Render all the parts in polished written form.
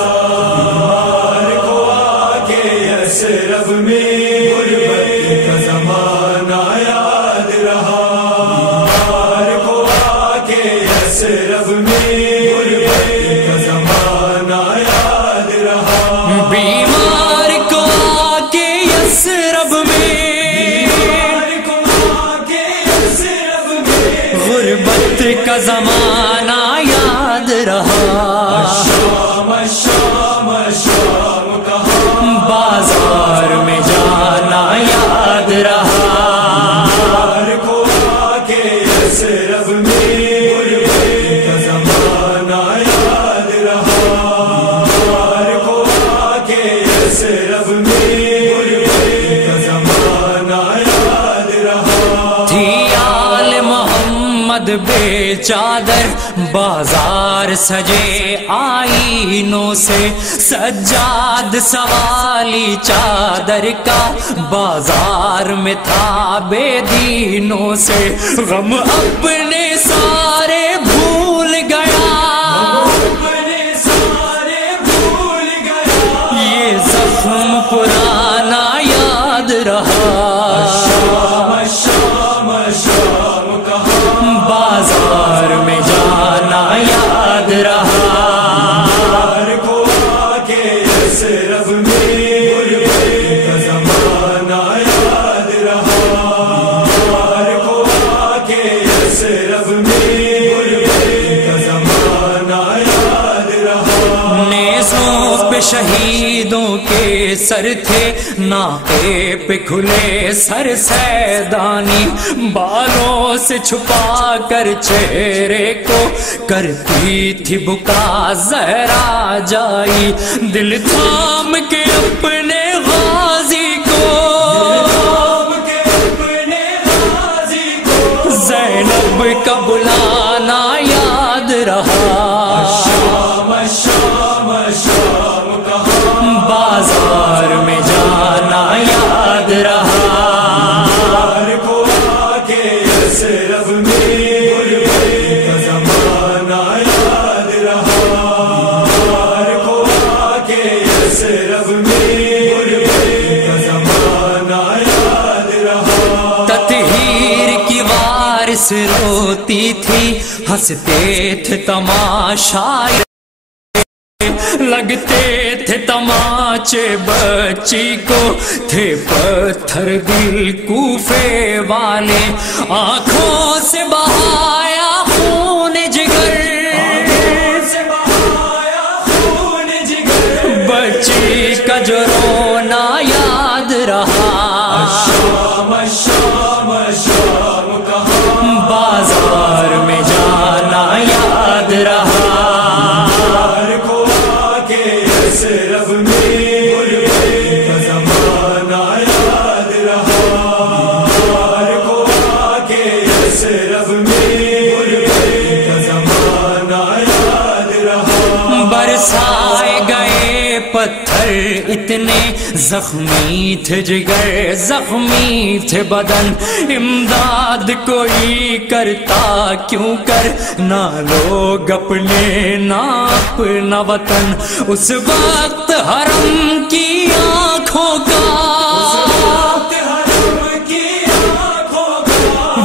بیمار کو آکے یثرب میں غربت کا زمانہ یاد رہا، بیمار کو آکے یثرب میں غربت کا زمانہ یاد رہا، بیمار کو آکے یثرب میں غربت کا زمانہ یاد رہا، شام شام شام کہاں بازار میں جانا یاد رہا، بیمار کو آکے یثرب میں غربت کا زمانہ یاد رہا، بیمار کو آکے یثرب میں غربت کا زمانہ یاد رہا، تھی آل محمد بے چادر بازار سجے آئینوں سے، سجاد سوالی چادر کا بازار میں تھا بے دینوں سے، غم اپنے سارے بھول گیا، اپنے سارے بھول گیا، یہ زخم پرانا یاد رہا، شام شام شام کہاں بازار میں جانا یاد رہا، بیمار کو آکے یثرب میں غربت کا زمانہ یاد رہا، بیمار کو آکے یثرب میں غربت کا زمانہ یاد رہا، نیزوں پہ شہیدوں کے سر تھے، ناقے پہ کھلے سر سیدانی، بالوں سے چھپا کر چہرے کو کرتی تھی بکا زہرا جائی، دل تھام کے اپنے غازی کو، اپنے غازی کو زینب کا بلانا یاد رہا، شام شام شام کہاں بازار میں جانا یاد رہا، بیمار کو آکے یثرب میں غربت کا زمانہ یاد رہا، بیمار کو آکے یثرب میں غربت کا زمانہ یاد رہا، تطہیر کی وارث روتی تھی، ہنستے تھے تماشائی، لگتے تھے تماچے بچی کو، تھے پتھر دل کوفے والے، آنکھوں سے بہایا خون جگر، سے بہایا خون جگر، بچی کا جو رونا یاد رہا، شام شام شام کہاں بازار میں جانا یاد رہا، بیمار کو آکے یثرب میں غربت کا زمانہ یاد رہا، بیمار کو آکے یثرب میں غربت کا زمانہ یاد رہا، برسائے گئے پتھر اتنے، زخمی تھے جگر زخمی تھے بدن، امداد کوئی کرتا کیوں کر، نہ لوگ اپنے نہ اپنا وطن، اس وقت حرم کی آنکھوں کا حرم کی آنکھوں کا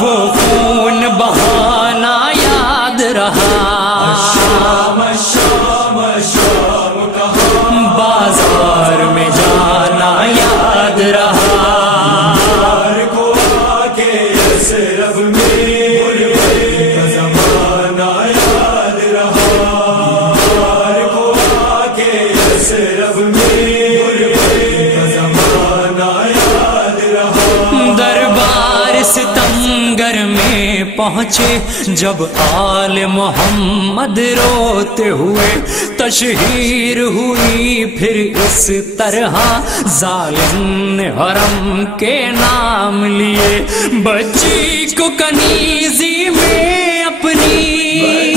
وہ خون بہانا یاد رہا، شام شام شام کہاں بازار میں جانا یاد رہا، بیمار کو آکے یثرب میں غربت کا زمانہ یاد رہا، بیمار کو آکے یثرب میں غربت کا زمانہ یاد رہا، دربار ستمگر میں پہنچے جب آل محمد روتے ہوئے، تشہیر ہوئی پھر اس طرح، ظالم نے حرم کے نام لیے، بچی کو کنیزی میں اپنی،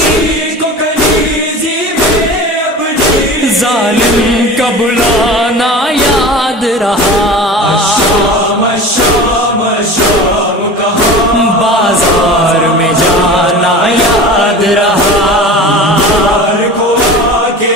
ظالم کا بلانا یاد رہا، شام شام شام کہاں بازار میں جانا یاد رہا، بیمار کو آکے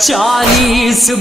40